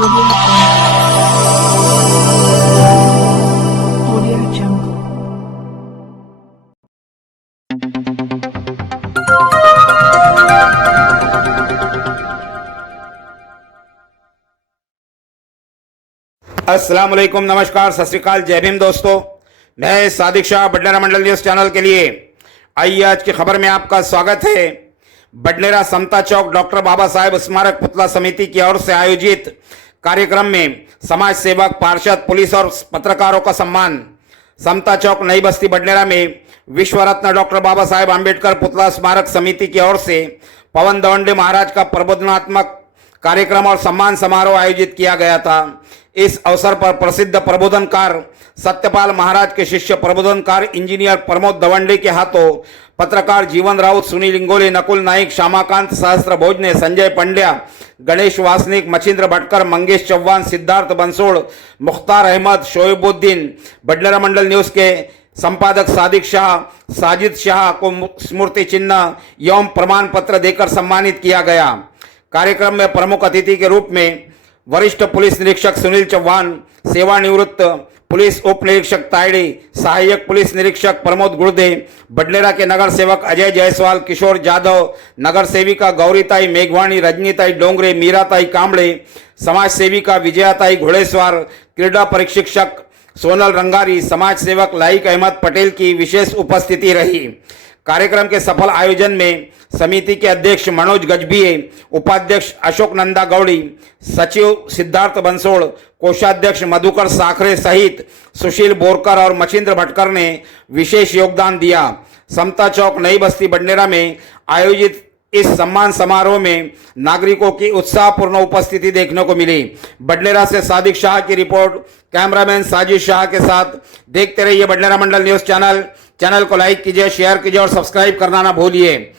अस्सलाम वालेकुम, नमस्कार, सत श्री अकाल, जय भीम दोस्तों। मैं सादिक शाह, बडनेरा मंडल न्यूज चैनल के लिए आइए आज की खबर में आपका स्वागत है। बडनेरा समता चौक डॉक्टर बाबा साहेब स्मारक पुतला समिति की ओर से आयोजित कार्यक्रम में समाज सेवक, पार्षद, पुलिस और पत्रकारों का सम्मान। समता चौक नई बस्ती बडनेरा में विश्व रत्न डॉक्टर बाबा साहेब आम्बेडकर पुतला स्मारक समिति की ओर से पवन दवंडे महाराज का प्रबोधनात्मक कार्यक्रम और सम्मान समारोह आयोजित किया गया था। इस अवसर पर प्रसिद्ध प्रबोधनकार सत्यपाल महाराज के शिष्य प्रबोधनकार इंजीनियर प्रमोद दवंडे के हाथों पत्रकार जीवन राउत, सुनील इंगोले, नकुल नाइक, श्यामाकांत सहस्त्र भोजने, संजय पंड्या, गणेश वासनिक, मच्छिंद्र भटकर, मंगेश चौहान, सिद्धार्थ बंसोड़, मुख्तार अहमद, शोएबुद्दीन, बडनेरा मंडल न्यूज के संपादक सादिक शाह, साजिद शाह को स्मृति चिन्ह एवं प्रमाण पत्र देकर सम्मानित किया गया। कार्यक्रम में प्रमुख अतिथि के रूप में वरिष्ठ पुलिस निरीक्षक सुनील चौहान, सेवानिवृत्त पुलिस उप निरीक्षक तायड़े, सहायक पुलिस निरीक्षक प्रमोद गुर्दे, बडनेरा के नगर सेवक अजय जायसवाल, किशोर जाधव, नगर सेविका गौरीताई मेघवाणी, रजनीताई डोंगरे, मीराताई कांबळे, समाज सेविका विजयाताई घोड़ेस्वार, क्रीडा प्रशिक्षक सोनल रंगारी, समाज सेवक लाइक अहमद पटेल की विशेष उपस्थिति रही। कार्यक्रम के सफल आयोजन में समिति के अध्यक्ष मनोज गजभिये, उपाध्यक्ष अशोक नंदा गौड़ी, सचिव सिद्धार्थ बंसोड़, कोषाध्यक्ष मधुकर साखरे सहित सुशील बोरकर और मच्छिंद्र भटकर ने विशेष योगदान दिया। समता चौक नई बस्ती बडनेरा में आयोजित इस सम्मान समारोह में नागरिकों की उत्साहपूर्ण उपस्थिति देखने को मिली। बडनेरा से सादिक शाह की रिपोर्ट, कैमरामैन साजिद शाह के साथ। देखते रहिए बडनेरा मंडल न्यूज चैनल को लाइक कीजिए, शेयर कीजिए और सब्सक्राइब करना ना भूलिए।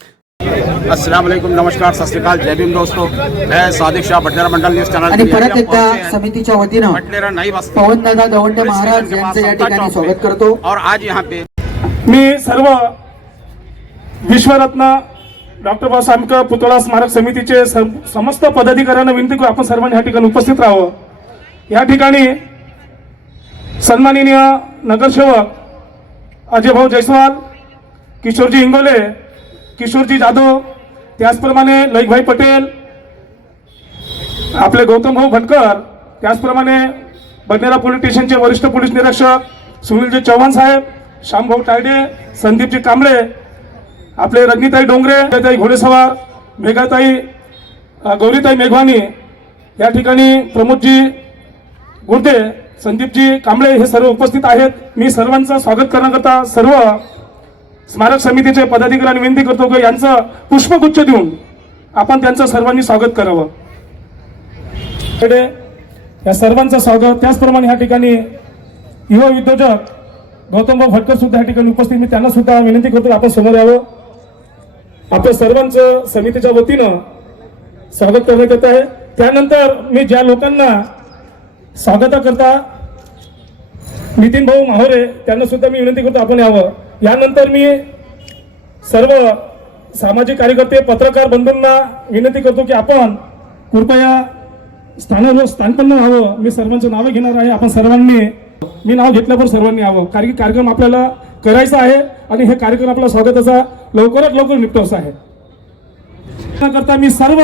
अस्सलाम वालेकुम, नमस्कार, सत श्री अकाल, जय भीम दोस्तों। मैं सादिक शाह, बडनेरा मंडल न्यूज चॅनल आणि परत एकदा समितीच्या वतीनं बडनेरा नई बस्ती पवनदादा दवंडे महाराज यांचं या ठिकाणी स्वागत करतो। और आज यहाँ पे मी सर्व विश्वरत्न डॉक्टर बाबासाहेब आंबेडकर पुतळा स्मारक समितीचे समस्त पदाधिकाऱ्यांना विनंती करू, आपण सर्वांनी या ठिकाणी उपस्थित राहावं। या ठिकाणी सन्माननीय नगरसेवक अजय भाऊ जायसवाल, किशोरजी इंगोले, किशोरजी जाधव, त्याचप्रमाणे लईकभाई पटेल, आपले गौतम भाऊ भटकर, त्याचप्रमाणे बडनेरा पोलीस स्टेशनचे वरिष्ठ पोलीस निरीक्षक सुनीलजी चौहान साहेब, श्यामभाऊ तायडे, संदीपजी कांबळे, आपले रजनीताई डोंगरे, घोडेस्वार, मेघाताई, गौरीताई मेघवाणी, या ठिकाणी प्रमोदजी गुर्दे, संदीपजी कांबळे हे सर्व उपस्थित आहेत। मी सर्वांचं स्वागत करण्याकरता सर्व स्मारक समितीचे पदाधिकाऱ्यांनी विनंती करतो की यांचं पुष्पगुच्छ देऊन आपण त्यांचं सर्वांनी स्वागत करावं। या सर्वांचं स्वागत। त्याचप्रमाणे या ठिकाणी युवा उद्योजक गौतमभाऊ भटकर सुद्धा या ठिकाणी उपस्थित, मी त्यांना सुद्धा विनंती करतो आपण समोर यावं। आपल्या सर्वांचं समितीच्या वतीनं स्वागत करण्यात येत आहे। त्यानंतर मी ज्या लोकांना स्वागताकरता नितीन भाऊ माहोरे त्यांना सुद्धा मी विनंती करतो आपण यावं। यानंतर मी सर्व सामाजिक कार्यकर्ते, पत्रकार बंधूंना विनंती करतो की आपण कृपया स्थानावर स्थानपन्न व्हावं। मी सर्वांचं नावं घेणार आहे, आपण सर्वांनी मी नाव घेतल्यावर सर्वांनी यावं, कारण की कार्यक्रम आपल्याला करायचा आहे आणि हे कार्यक्रम आपला स्वागताचा लवकरात लवकर निपटायचा आहे। त्याकरता मी सर्व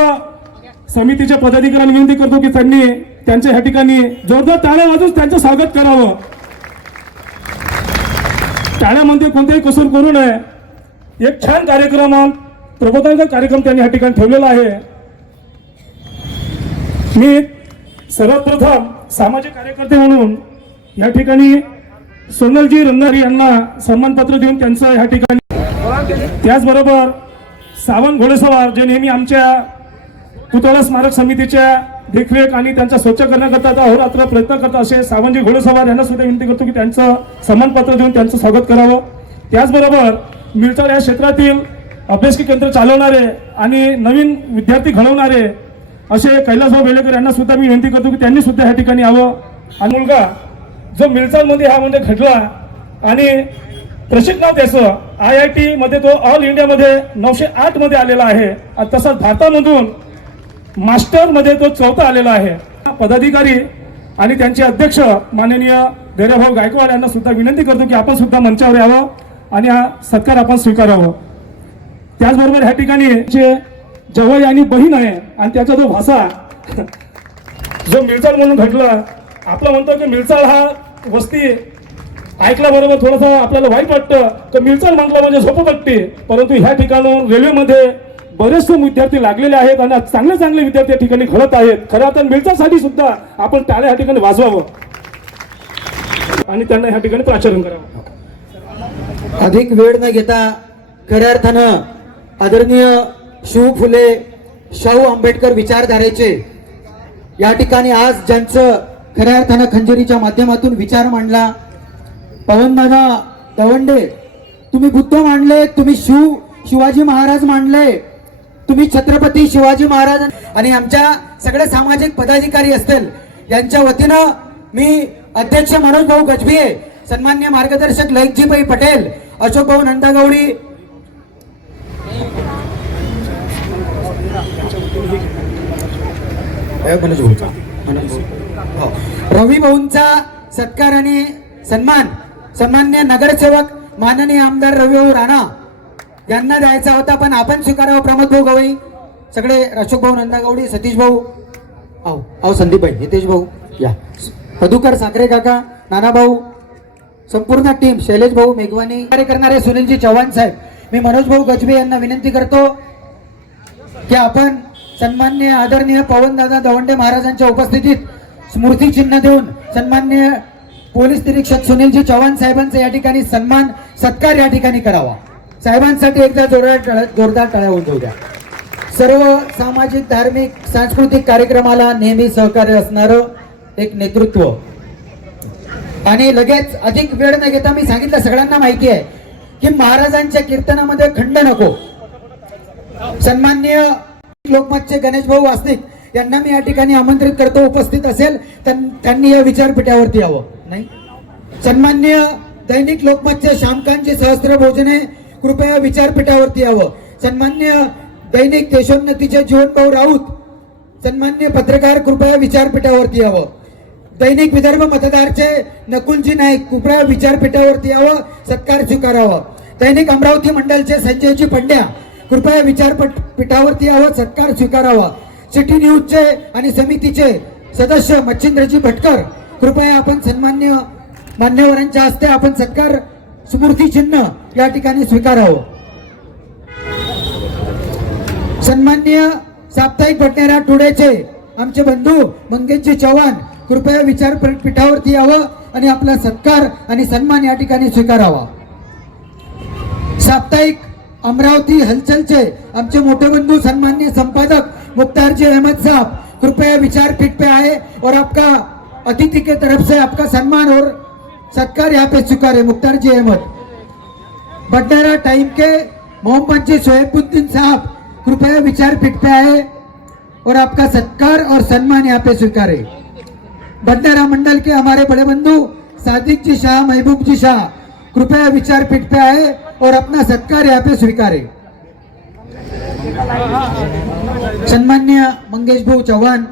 समितीच्या पदाधिकाऱ्यांना विनंती करतो की त्यांनी त्यांच्या ह्या ठिकाणी जोरदार टाळ्या वाजवून त्यांचं स्वागत करावं। टाळ्यामध्ये कोणतेही कसूर करू नये। एक छान कार्यक्रम, प्रबोधनाचा कार्यक्रम त्यांनी या ठिकाणी ठेवलेला आहे। मी सर्वप्रथम सामाजिक कार्यकर्ते म्हणून या ठिकाणी सोनलजी रंगारी यांना सन्मानपत्र देऊन त्यांचं या ठिकाणी, त्याचबरोबर सावंत घोडेस्वार जे नेहमी आमच्या पुतळा स्मारक समितीच्या देखरेख आणि त्यांचा स्वच्छ करण्याकरता अहोरात्र प्रयत्न करतात असे सावंतजी घोडेस्वार यांना सुद्धा विनंती करतो की त्यांचं सन्मानपत्र देऊन त्यांचं स्वागत करावं। त्याचबरोबर मिरचर या क्षेत्रातील अभ्यासिका केंद्र चालवणारे आणि नवीन विद्यार्थी घडवणारे असे कैलासभाऊ बेलेकर यांना सुद्धा मी विनंती करतो की त्यांनी सुद्धा या ठिकाणी यावं। आणि मुलगा जो मिरचरमध्ये हा म्हणजे घडला आणि प्रशिक्षण नाव त्याचं IIT मध्ये तो ऑल इंडियामध्ये 908 मध्ये आलेला आहे। तसंच भारतामधून मास्टर मध्ये तो 4था आलेला आहे। पदाधिकारी आणि त्यांचे अध्यक्ष माननीय धैर्यभाऊ गायकवाड यांना सुद्धा विनंती करतो की आपण सुद्धा मंचावर यावं आणि हा सत्कार आपण स्वीकारावं. त्याचबरोबर ह्या ठिकाणी जे जवळ आणि बहीण आहे आणि त्याचा जो भाषा जो मिरचाळ म्हणून घडला, आपलं म्हणतो की मिरचाळ हा वस्ती ऐकल्याबरोबर थोडंसं आपल्याला वाईट वाटतं तर मिरचाळ म्हटलं म्हणजे झोपपट्टी, परंतु ह्या ठिकाणून रेल्वेमध्ये बरेचसे विद्यार्थी लागलेले आहेत आणि चांगले चांगले विद्यार्थी या ठिकाणी घडत आहेत. खरं तर मिरचासाठी सुद्धा आपण टाळ्या ह्या ठिकाणी वाजवावं आणि त्यांना ह्या ठिकाणी प्राचारण करावं. अधिक वेळ न घेता खऱ्या अर्थानं आदरणीय शिव फुले शाहू आंबेडकर विचारधारेचे या ठिकाणी आज ज्यांचं खऱ्या अर्थानं खंजरीच्या माध्यमातून विचार मांडला, पवनदादा दवंडे, तुम्ही बुद्ध मांडले, तुम्ही शिवाजी महाराज मांडले, तुम्ही छत्रपती शिवाजी महाराज आणि आमच्या सगळे सामाजिक पदाधिकारी असतील यांच्या वतीनं मी अध्यक्ष मनोज भाऊ गजभिये, सन्मान्य मार्गदर्शक लयकजीभाई पटेल, अशोक भाऊ नंदागौडी, रवी भाऊंचा सत्कार आणि सन्मान सन्मान्य नगरसेवक माननीय आमदार रवी भाऊ राणा यांना द्यायचा होता, पण आपण स्वीकारावं. प्रमोद भाऊ गवई, सगळे अशोक भाऊ नंदागौडी, सतीश भाऊ, आओ संदीप भाई, हितेश भाऊ या, मधुकर साखरे काका, नाना भाऊ, संपूर्ण टीम, शैलेश भाऊ मेघवानी, कार्य करणारे सुनीलजी चव्हाण साहेब, मी मनोज भाऊ गजबे यांना विनंती करतो की आपण सन्मान्य आदरणीय पवनदादा दवंडे महाराजांच्या उपस्थितीत स्मृती चिन्ह देऊन सन्मान्य पोलीस निरीक्षक सुनीलजी चव्हाण साहेबांचा या ठिकाणी सन्मान सत्कार या ठिकाणी करावा. साहेबांसाठी एकदा जोरदार टाळ्या होऊन जाऊ द्या. सर्व सामाजिक, धार्मिक, सांस्कृतिक कार्यक्रमाला नेहमी सहकार्य असणारं एक नेतृत्व. आणि लगेच अधिक वेळ न घेता मी सांगितलं, सगळ्यांना माहिती आहे की महाराजांच्या कीर्तनामध्ये खंड नको. सन्माननीय लोकमतचे गणेश भाऊ वासनिक यांना मी या ठिकाणी आमंत्रित करतो, उपस्थित असेल त्यांनी या विचारपीठावरती यावं. नाही, सन्माननीय दैनिक लोकमतचे श्यामकांतजी सहस्त्र भोजने कृपया विचारपीठावरती यावं. सन्माननीय दैनिक देशोन्नतीचे जीवनभाऊ राऊत, सन्माननीय पत्रकार कृपया विचारपीठावरती यावं. दैनिक विदर्भ मतदारचे नकुलजी नाईक कृपया विचारपीठावरती यावं, सत्कार स्वीकारावा. दैनिक अमरावती मंडलचे संजयजी पंड्या कृपया विचारपीठावरती यावं, सत्कार स्वीकारावा. सिटी न्यूजचे आणि समितीचे सदस्य मच्छिंद्रजी भटकर कृपया आपण सन्मान्य मान्यवरांच्या हस्ते आपण सत्कार स्मृती चिन्ह या ठिकाणी स्वीकारावं. सन्मान्य साप्ताहिक भटनेरा टुडेचे आमचे बंधू मंगेशजी चव्हाण कृपया विचारपीठावरती यावं आणि आपला सत्कार आणि सन्मान या ठिकाणी स्वीकारावा. साप्ताहिक अमरावती हलचलचे आमचे मोठे बंधू सन्मान्य संपादक मुख्तार जी अहमद साहब कृपया विचारपीठ पे आए और आपका अतिथि के तरफ से आपका सम्मान और सत्कार यहाँ पे स्वीकारे. मुख्तार जी अहमद. भटनेरा टाइम के मोहम्मद जी शोएबुद्दीन साहब कृपया विचारपीठ पे आए और आपका सत्कार और सम्मान यहाँ पे स्वीकारे. भटनेरा मंडल के हमारे बड़े बंधु सादिक जी शाह, महबूब जी शाह कृपया विचारपीठ पे आए और अपना सत्कार यहाँ पे स्वीकारे. सन्मान्य मंगेश भाऊ चव्हाण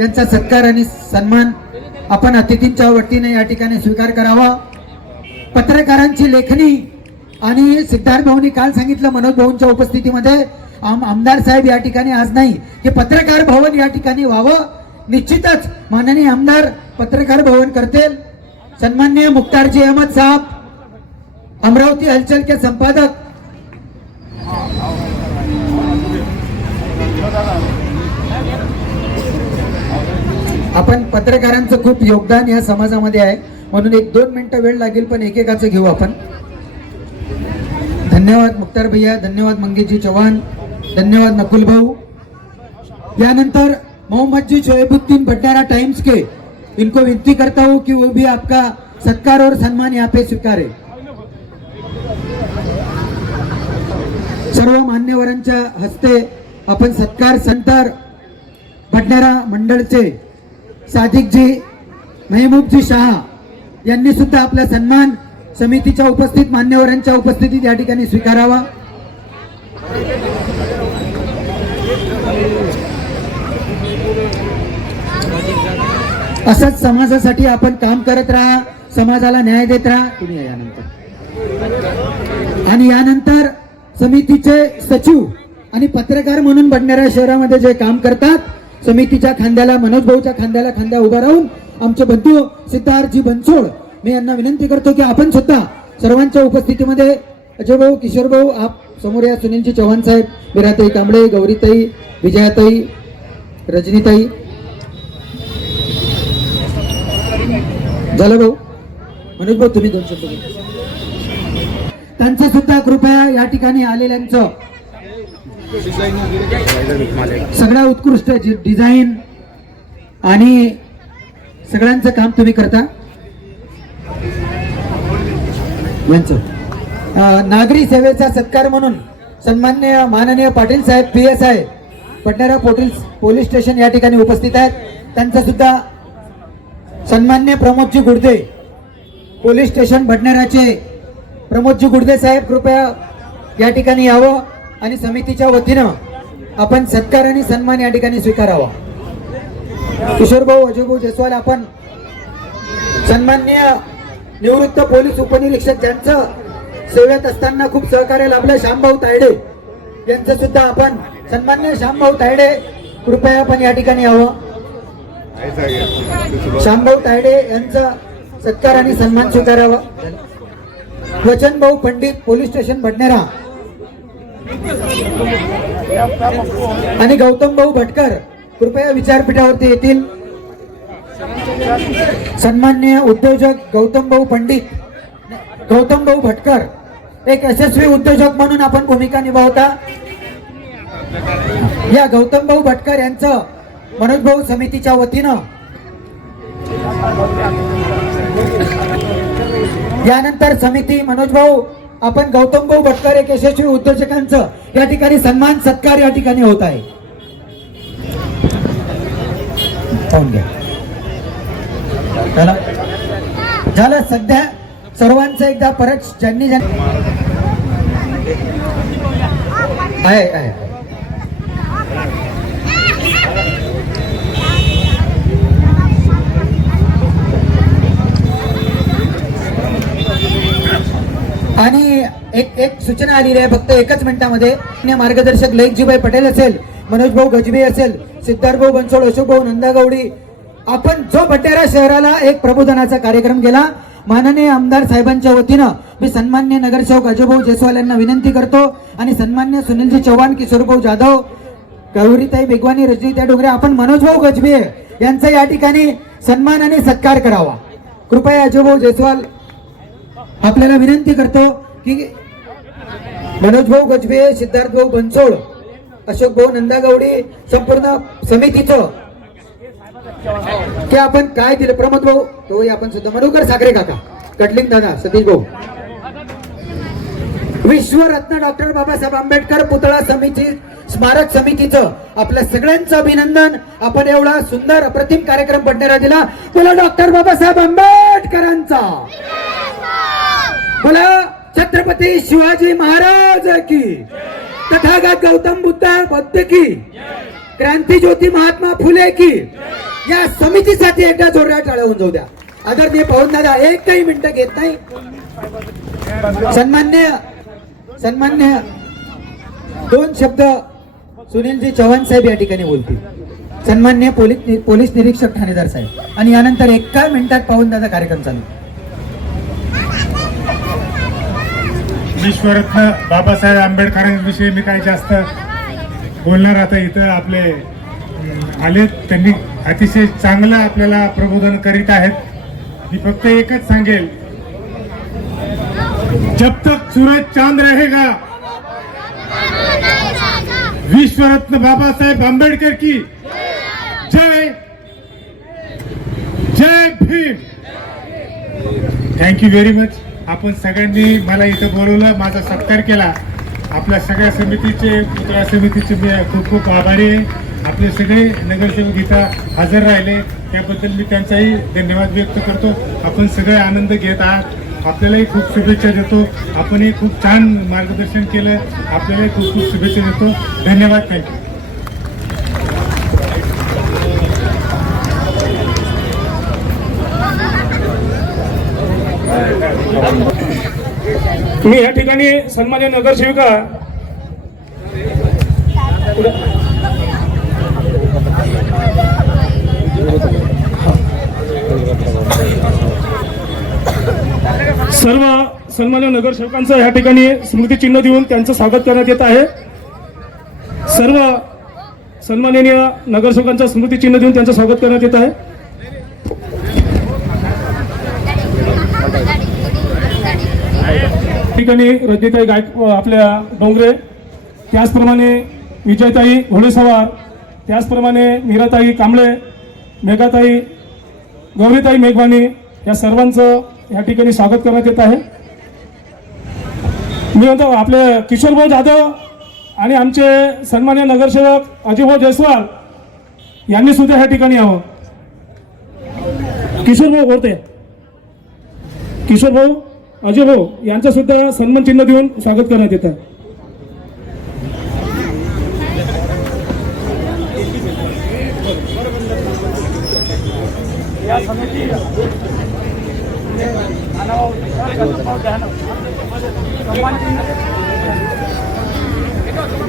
यांचा सत्कार आणि सन्मान आपण अतिथींच्या वतीने या ठिकाणी स्वीकार करावा. पत्रकारांची लेखणी आणि सिद्धार्थ भाऊंनी काल सांगितलं मनोज भाऊंच्या उपस्थितीमध्ये आमदार साहेब या ठिकाणी आज नाही की पत्रकार भवन या ठिकाणी व्हावं. निश्चितच माननीय आमदार पत्रकार भवन करतील. सन्मान्य मुख्तारजी अहमद साहब अमरावती हलचल के संपादक, आपण पत्रकारांचं खूप योगदान या समाजामध्ये आहे म्हणून 1-2 मिनिटं वेळ लागेल पण एकेकाचं घेऊ आपण. धन्यवाद मुख्तार भैया, धन्यवाद मंगेशजी चव्हाण, धन्यवाद नकुल भाऊ. यानंतर मोहम्मद जी शोएबुद्दीन भटनेरा टाइम्स के, इनको विनती करता हूं कि वो भी आपका सत्कार और सम्मान यहाँ पे स्वीकारे. सर्व मान्यवरांच्या हस्ते आपण सत्कार संतर भटनेरा मंडळचे सादिकजी, महबूबजी शाह यांनी सुद्धा आपला सन्मान समितीच्या उपस्थित मान्यवरांच्या उपस्थितीत या ठिकाणी स्वीकारावा. असंच समाजासाठी आपण काम करत राहा, समाजाला न्याय देत राहा. तुम्ही या यानंतर आणि यानंतर समितीचे सचिव आणि पत्रकार म्हणून बडनेरा शहरामध्ये जे काम करतात, समितीच्या खांद्याला, मनोज भाऊच्या खांद्याला खांदा उभा राहून आमचे बंधू सिद्धार्थजी बनसोड, मी यांना विनंती करतो की आपण सुद्धा सर्वांच्या उपस्थितीमध्ये अजय भाऊ, किशोर भाऊ, आप समोर या, सुनीलजी चव्हाण साहेब, मीराताई कांबळे, गौरीताई, विजयाताई, रजनीताई, झालं भाऊ, मनोज भाऊ तुम्ही 2 शब्द बोला. त्यांचं सुद्धा कृपया या ठिकाणी आलेल्यांचं सगळ्या उत्कृष्ट डिझाईन आणि सगळ्यांचं काम तुम्ही करता. यांचं नागरी सेवेचा सत्कार म्हणून सन्माननीय माननीय पाटील साहेब PSI बडनेरा पोलीस स्टेशन या ठिकाणी उपस्थित आहेत. त्यांचा सुद्धा सन्माननीय प्रमोदजी गुडदे, पोलीस स्टेशन बडनेराचे प्रमोदजी गुडदे साहेब कृपया या ठिकाणी यावं आणि समितीच्या वतीनं आपण सत्कार आणि सन्मान या ठिकाणी स्वीकारावा. किशोर भाऊ, अजय भाऊ जयस्वाल, आपण सन्माननीय निवृत्त पोलीस उपनिरीक्षक ज्यांचं सेवेत असताना खूप सहकार्य लाभलं, श्यामभाऊ तायडे यांचं सुद्धा आपण सन्माननीय श्यामभाऊ तायडे कृपया आपण या ठिकाणी यावं. श्यामभाऊ तायडे यांचा सत्कार आणि सन्मान स्वीकारावा. वचनभाऊ पंडित, पोलीस स्टेशन बडनेरा, आणि गौतम भाऊ भटकर कृपया विचारपीठावरती येतील. सन्माननीय उद्योजक गौतम भाऊ पंडित, गौतम भाऊ भटकर, एक यशस्वी उद्योजक म्हणून आपण भूमिका निभावता. या गौतम भाऊ भटकर यांचं मनोज भाऊ समितीच्या वतीनं यानंतर समिती, मनोज भाऊ, आपण गौतम भाऊ भटकर एक यशस्वी उद्योजकांचं या ठिकाणी सन्मान सत्कार या ठिकाणी होत आहे. झालं सध्या सर्वांचं एकदा परत ज्यांनी आहे आणि एक सूचना आलेली आहे फक्त 1च मिनिटामध्ये. मार्गदर्शक लयकजीभाई पटेल असेल, मनोज भाऊ गजबी असेल, सिद्धार्थ भाऊ बनसोड, अशोक भाऊ नंदागौडी, आपण जो बडनेरा शहराला एक प्रबोधनाचा कार्यक्रम केला, माननीय आमदार साहेबांच्या वतीनं मी सन्मान्य नगरसेवक अजय भाऊ जयस्वाल यांना विनंती करतो आणि सन्मान्य सुनीलजी चव्हाण, किशोर भाऊ जाधव, गौरीताई बेगवानी, रजनीताई डोंगरे, आपण मनोज भाऊ गजबी यांचा या ठिकाणी सन्मान आणि सत्कार करावा. कृपया अजय भाऊ जयस्वाल आपल्याला विनंती करतो की मनोज भाऊ गजबे, सिद्धार्थ भाऊ बनसोड, अशोक भाऊ नंदागौडी, संपूर्ण समितीचं की आपण काय दिलं. प्रमोद भाऊ तो आपण सुद्धा, मनोकर साखरे काका, कटलिंग दादा, सतीश भाऊ, विश्वरत्न डॉक्टर बाबासाहेब आंबेडकर पुतळा समिती स्मारक समितीचं आपल्या सगळ्यांचं अभिनंदन. आपण एवढा सुंदर अप्रतिम कार्यक्रम बडनेरा दिला. बोला डॉक्टर बाबासाहेब आंबेडकरांचा, बोला छत्रपती शिवाजी महाराज की, तथागत गौतम बुद्ध की, क्रांती ज्योती महात्मा फुले की. या समितीसाठी एकदा जोरदार टाळ्या होऊन जाऊ द्या. आदरणीय पाहून दादा एकही मिनिटं घेत नाही. सन्मान्य 2 शब्द सुनीलजी चव्हाण साहेब या ठिकाणी बोलतील. सन्मान्य पोलीस निरीक्षक ठाणेदार साहेब, आणि यानंतर 1 मिनिटात पाहून दादा कार्यक्रम चालू. विश्वरत्न बाबासाहेब आंबेडकरांविषयी मी काय जास्त बोलणार. आता इथं आपले आले, त्यांनी अतिशय चांगलं आपल्याला प्रबोधन करीत आहेत. मी फक्त एकच सांगेल, जब तक सूरज चांद रहेगा, विश्वरत्न बाबासाहेब आंबेडकर की जय, जय भीम. Thank you very much. आपण सगळ्यांनी मला इथं बोलवलं, माझा सत्कार केला. आपल्या सगळ्या समितीचे, पुतळा समितीचे मी खूप खूप आभारी आहे. आपले सगळे नगरसेवक इथं हजर राहिले त्याबद्दल मी त्यांचाही धन्यवाद व्यक्त करतो. आपण सगळे आनंद घेत आहात, आपल्यालाही खूप शुभेच्छा देतो. आपणही खूप छान मार्गदर्शन केलं, आपल्यालाही खूप खूप शुभेच्छा देतो. धन्यवाद. थँक्यू. मी या ठिकाणी सन्मान्य नगरसेविका सर्व सन्मान्य नगरसेवकांचं या ठिकाणी स्मृतिचिन्ह देऊन त्यांचं स्वागत करण्यात येत आहे. सर्व सन्माननीय नगरसेवकांचं स्मृतिचिन्ह देऊन त्यांचं स्वागत करण्यात येत आहे. ठिकाणी रजनीताई आपल्या डोंगरे, त्याचप्रमाणे विजयताई घोडेसवार, त्याचप्रमाणे मीराताई कांबळे, मेघाताई, गौरीताई मेघवानी या सर्वांचं या ठिकाणी स्वागत करण्यात येत आहे. मी म्हणतो आपले किशोरभाऊ जाधव आणि आमचे सन्मान्य नगरसेवक अजयभाऊ जयस्वाल यांनी सुद्धा या ठिकाणी यावं. किशोरभाऊ बोलते, किशोरभाऊ अजयभाऊ यांचं सुद्धा सन्मान चिन्ह देऊन स्वागत करण्यात येत आहे.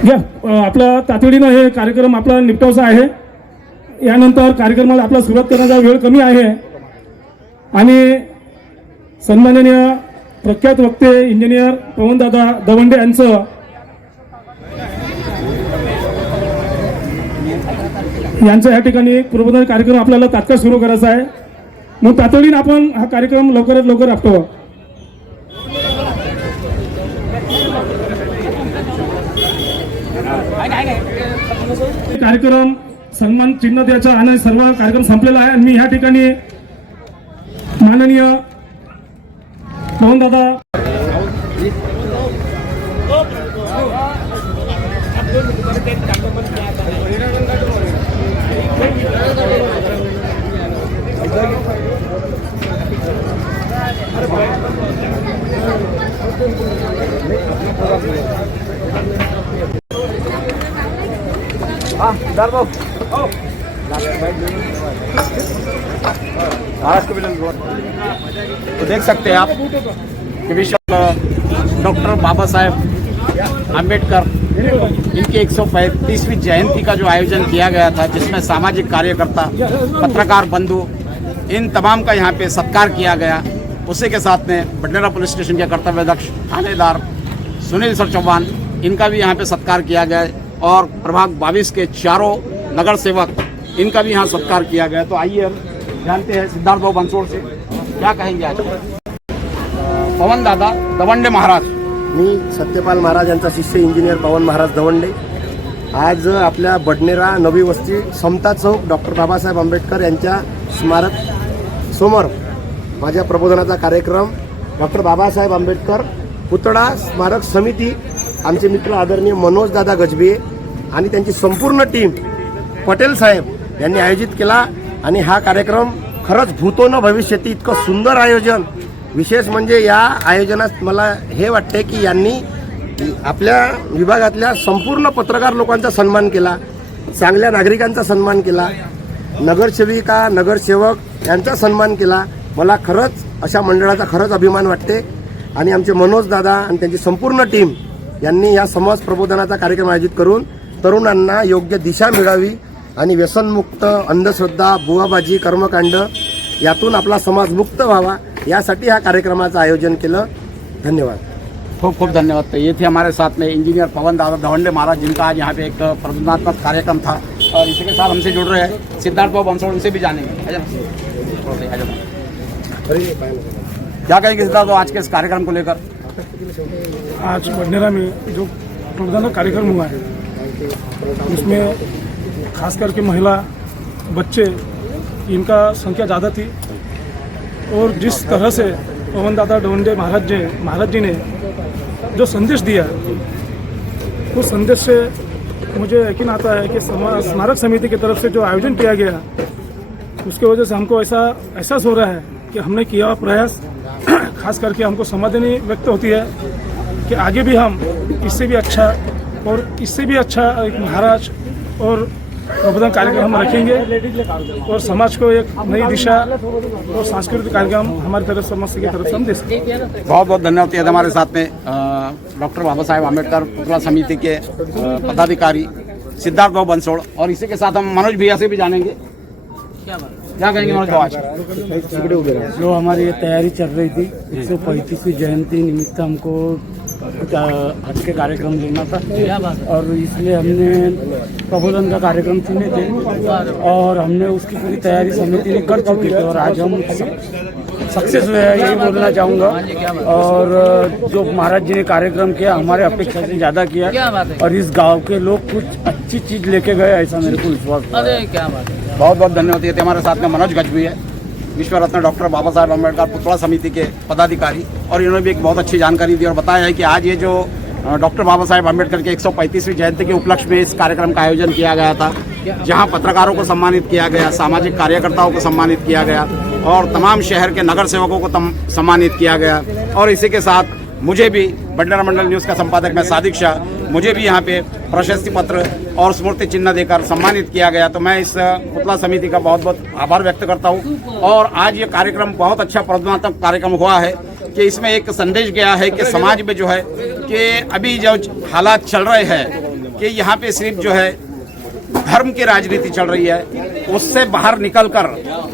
घ्या आपला तातडीनं हे कार्यक्रम आपला निपटायचा आहे. यानंतर कार्यक्रमाला आपला सुरुवात करण्याचा वेळ कमी आहे आणि सन्माननीय प्रख्यात वक्ते इंजिनियर पवनदादा दवंडे यांचं या ठिकाणी पूर्वतयारी कार्यक्रम आपल्याला तात्काळ सुरू करायचा आहे. मग तातडीनं आपण हा कार्यक्रम लवकरात लवकर आपटावा. कार्यक्रम सन्मान चिन्ह द्यायचा आणि सर्व कार्यक्रम संपलेला आहे. आणि मी ह्या ठिकाणी माननीय पवनदादा तो देख सकते हैं आप कि विश्व डॉक्टर बाबा साहेब आम्बेडकर इनकी 135वीं जयंती का जो आयोजन किया गया था, जिसमें सामाजिक कार्यकर्ता, पत्रकार बंधु, इन तमाम का यहाँ पे सत्कार किया गया. उसी के साथ में बडनेरा पुलिस स्टेशन के कर्तव्यदक्ष थानेदार सुनील सर चौहान, इनका भी यहाँ पे सत्कार किया गया और प्रभाग 22 के चारों नगर सेवक, इनका भी यहाँ सत्कार किया गया. तो आइए हम जानते हैं सिद्धार्थ भाऊ बनसोड़ से क्या कहेंगे आज. पवन दादा दवंडे महाराज. मी सत्यपाल महाराज यांचा शिष्य इंजिनियर पवन महाराज दवंडे. आज आपल्या बडनेरा नवी वस्ती समता चौक डॉक्टर बाबासाहेब आंबेडकर यांच्या स्मारक समोर माझ्या प्रबोधनाचा कार्यक्रम डॉक्टर बाबासाहेब आंबेडकर पुतळा स्मारक समिती, आमचे मित्र आदरणीय मनोज दादा गजबे आणि त्यांची संपूर्ण टीम, पटेल साहेब यांनी आयोजित केला. आणि हा कार्यक्रम खरंच भूतो न भविष्यती इतकं सुंदर आयोजन. विशेष म्हणजे या आयोजनात मला हे वाटते की यांनी आपल्या विभागातल्या संपूर्ण पत्रकार लोकांचा सन्मान केला, चांगल्या नागरिकांचा सन्मान केला, नगरसेविका नगरसेवक यांचा सन्मान केला. मला खरंच अशा मंडळाचा खरंच अभिमान वाटते. आणि आमचे मनोज दादा आणि त्यांची संपूर्ण टीम यांनी या समाज प्रबोधनाचा कार्यक्रम आयोजित करून तरुणांना योग्य दिशा मिळावी आणि व्यसनमुक्त, अंधश्रद्धा, बुवाबाजी, कर्मकांड यातून आपला समाज मुक्त व्हावा, यासाठी हा कार्यक्रमाचं आयोजन केलं. धन्यवाद. खूब खूब धन्यवाद. तो ये थे हमारे साथ में इंजीनियर पवन दादा दवंडे महाराज, जिनका आज यहाँ पे एक प्रबोधनात्मक कार्यक्रम था. और इसी के साथ हमसे जुड़ रहे हैं सिद्धार्थ भाऊ बनसोड़, उनसे भी जानेंगे. क्या कहेंगे सिद्धार्थ भाऊ आज के इस कार्यक्रम को लेकर. आज बडनेरा में जो प्रबोधन कार्यक्रम हुआ है उसमें खास करके महिला, बच्चे, इनका संख्या ज़्यादा थी. और जिस तरह से पवन दादा दवंडे महाराज जी ने जो संदेश दिया, उस संदेश से मुझे यकीन आता है कि स्मारक समिति की तरफ से जो आयोजन किया गया, उसके वजह से हमको ऐसा एहसास हो रहा है कि हमने किया हुआ प्रयास, खास करके हमको समाधानी व्यक्त होती है कि आगे भी हम इससे भी अच्छा और इससे भी अच्छा एक महाराज और प्रबोधन कार्यक्रम हम रखेंगे और समाज को एक नई दिशा और सांस्कृतिक कार्यक्रम हमारी तरफ समाज की तरफ से हम दे सकते हैं। बहुत बहुत धन्यवाद। ये हमारे साथ में डॉक्टर बाबा साहेब आम्बेडकर पुतला समिति के पदाधिकारी सिद्धार्थ भाऊ बंसोड़, और इसी के साथ हम मनोज भैया से भी जानेंगे। क्या कहेंगे मनोज भाऊ आज? जो हमारी ये तैयारी चल रही थी 135वीं जयंती निमित्त हमको आज के कार्यक्रम लेना था और इसलिए हमने प्रबोधन का कार्यक्रम चुने थे और हमने उसकी पूरी तैयारी समिति ने कर चुकी थी और आज हम सक्सेस हुए हैं, यही बोलना चाहूँगा। और जो महाराज जी ने कार्यक्रम किया हमारे अपेक्षा से ज़्यादा किया और इस गांव के लोग कुछ अच्छी चीज़ लेके गए, ऐसा मेरे को विश्वास है। बहुत बहुत धन्यवाद। ये थे हमारे साथ में मनोज गजवी है, विश्व रत्न डॉक्टर बाबा साहेब अम्बेडकर पुतला समिति के पदाधिकारी, और इन्होंने भी एक बहुत अच्छी जानकारी दी और बताया है कि आज ये जो डॉक्टर बाबा साहेब अम्बेडकर के 135वीं जयंती के उपलक्ष्य में इस कार्यक्रम का आयोजन किया गया था, जहां पत्रकारों को सम्मानित किया गया, सामाजिक कार्यकर्ताओं को सम्मानित किया गया और तमाम शहर के नगर सेवकों को सम्मानित किया गया। और इसी के साथ मुझे भी बडनेरा मंडल न्यूज़ का संपादक मैं सादिक शाह, मुझे भी यहाँ पे प्रशस्ति पत्र और स्मृति चिन्ह देकर सम्मानित किया गया। तो मैं इस पुतला समिति का बहुत बहुत आभार व्यक्त करता हूँ। और आज ये कार्यक्रम बहुत अच्छा प्रबोधनात्मक कार्यक्रम हुआ है कि इसमें एक संदेश गया है कि समाज में जो है कि अभी जो हालात चल रहे हैं कि यहाँ पे सिर्फ जो है धर्म की राजनीति चल रही है, उससे बाहर निकलकर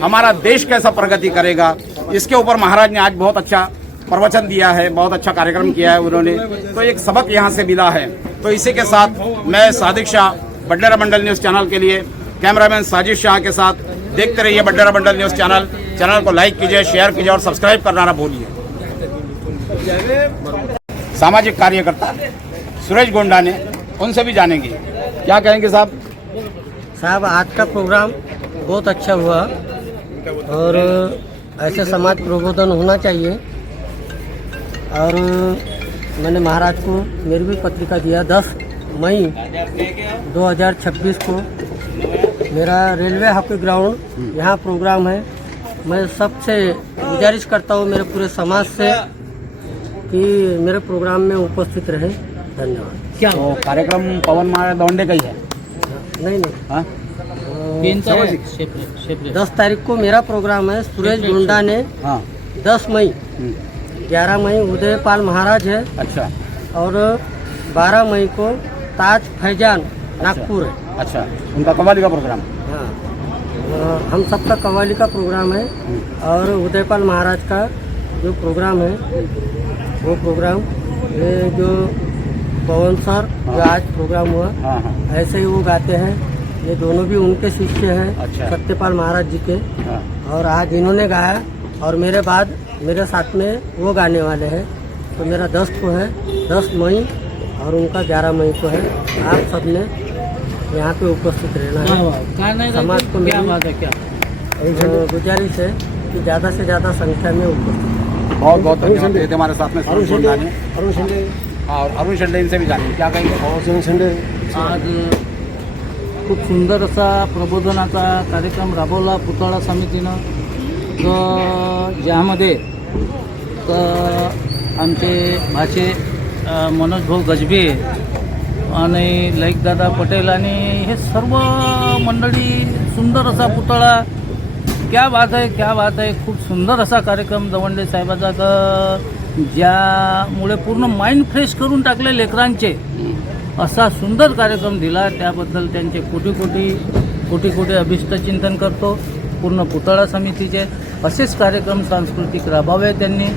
हमारा देश कैसा प्रगति करेगा, इसके ऊपर महाराज ने आज बहुत अच्छा प्रवचन दिया है, बहुत अच्छा कार्यक्रम किया है उन्होंने। तो एक सबक यहाँ से मिला है। तो इसी के साथ मैं सादिक शाह बडनेरा मंडल न्यूज़ चैनल के लिए कैमरामैन साजिद शाह के साथ देखते रहिए बडनेरा मंडल न्यूज़ चैनल। चैनल को लाइक कीजिए, शेयर कीजिए और सब्सक्राइब करना ना भूलिए। सामाजिक कार्यकर्ता सुरेश गोंडा ने, उनसे भी जानेंगे। क्या कहेंगे साहब? साहब आज का प्रोग्राम बहुत अच्छा हुआ और ऐसे समाज प्रबोधन होना चाहिए। और मैंने महाराज को मेरी भी पत्रिका दिया 10 मई 2026 को मेरा रेलवे हॉकी ग्राउंड यहाँ प्रोग्राम है। मैं सबसे गुजारिश करता हूँ मेरे पूरे समाज से कि मेरे प्रोग्राम में उपस्थित रहे। धन्यवाद। क्या तो कार्यक्रम पवन महाराज दौंडे का ही है? नहीं हाँ? 10 तारीख को मेरा प्रोग्राम है। सुरेश गोंडा ने हाँ 10 मई 11 मई उदयपाल महाराज है। अच्छा। और 12 मई को ताज फैजान नागपुर है। अच्छा, उनका कव्वाली का प्रोग्राम? हाँ, हम सबका कव्वाली का प्रोग्राम है। और उदयपाल महाराज का जो प्रोग्राम है वो प्रोग्राम ये जो पवन सर जो आज प्रोग्राम हुआ ऐसे ही वो गाते हैं। ये दोनों भी उनके शिष्य हैं। अच्छा। सत्यपाल महाराज जी के। हाँ। और आज इन्होंने गाया और मेरे बाद मेरे साथ में वो गाने वाले हैं। तो मेरा 10 को है 10 मई और उनका 11 मई को है। आप सब ने यहाँ पे उपस्थित रहना है। समाज को मेरी गुजारिश है कि ज़्यादा से ज़्यादा संख्या में उपस्थित। बहुत बहुत धन्यवाद। ये थे हमारे साथ में अरुण शिंदे और अरुण शिंदे, इनसे भी जानेंगे। क्या कहेंगे? अरुण शिंदे आज खूप सुंदर असा प्रबोधनाचा कार्यक्रम राबवला पुतळा समितीनं, जो ज्यामध्ये आमचे भाचे मनोज भाऊ गजबे आणि लईकदादा पटेल आणि हे सर्व मंडळी सुंदर असा पुतळा, क्या बात आहे, क्या बात आहे. खूप सुंदर असा कार्यक्रम दवंडे साहेबाचा, ज्यामुळे पूर्ण माइंड फ्रेश करून टाकले लेकरांचे. असा सुंदर कार्यक्रम दिला, त्याबद्दल त्यांचे कोटी कोटी अभिष्ट चिंतन करतो. पूर्ण पुतळा समितीचे असेच कार्यक्रम सांस्कृतिक राबवावे त्यांनी.